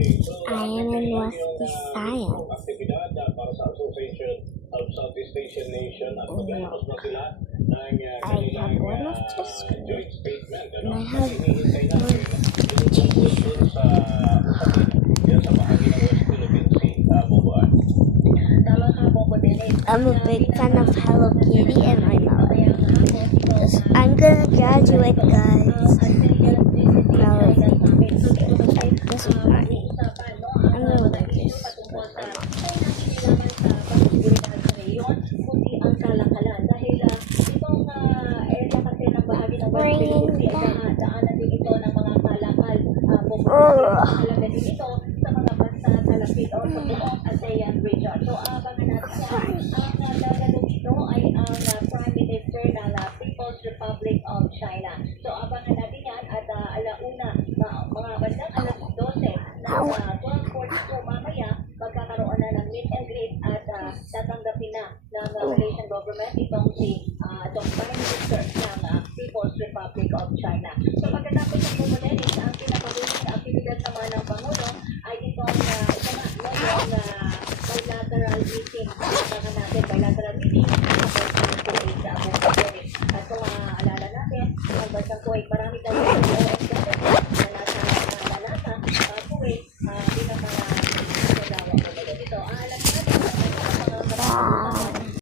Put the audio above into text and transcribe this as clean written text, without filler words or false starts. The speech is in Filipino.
I am in West Science. I have one of the screens, and I have I'm a big fan of Hello Kitty and my mom. I'm gonna graduate, guys. Probably. This is mine. I'm gonna wear this with my Republic of China. So abangan natin yan at alauna, mga bandang alas 12 ng 12:42 mamaya, magkakaroon na ng meet and greet at tatanggapin na ng Malaysian government itong Prime Minister ng People's Republic of China. So pagkatapos ng pumulinis, ang pinakabuling aktibidad naman ng Pangulo ay itong bilateral meeting. Bilateral meeting at kung maalala natin, ang bansang Kuwait, marami tayo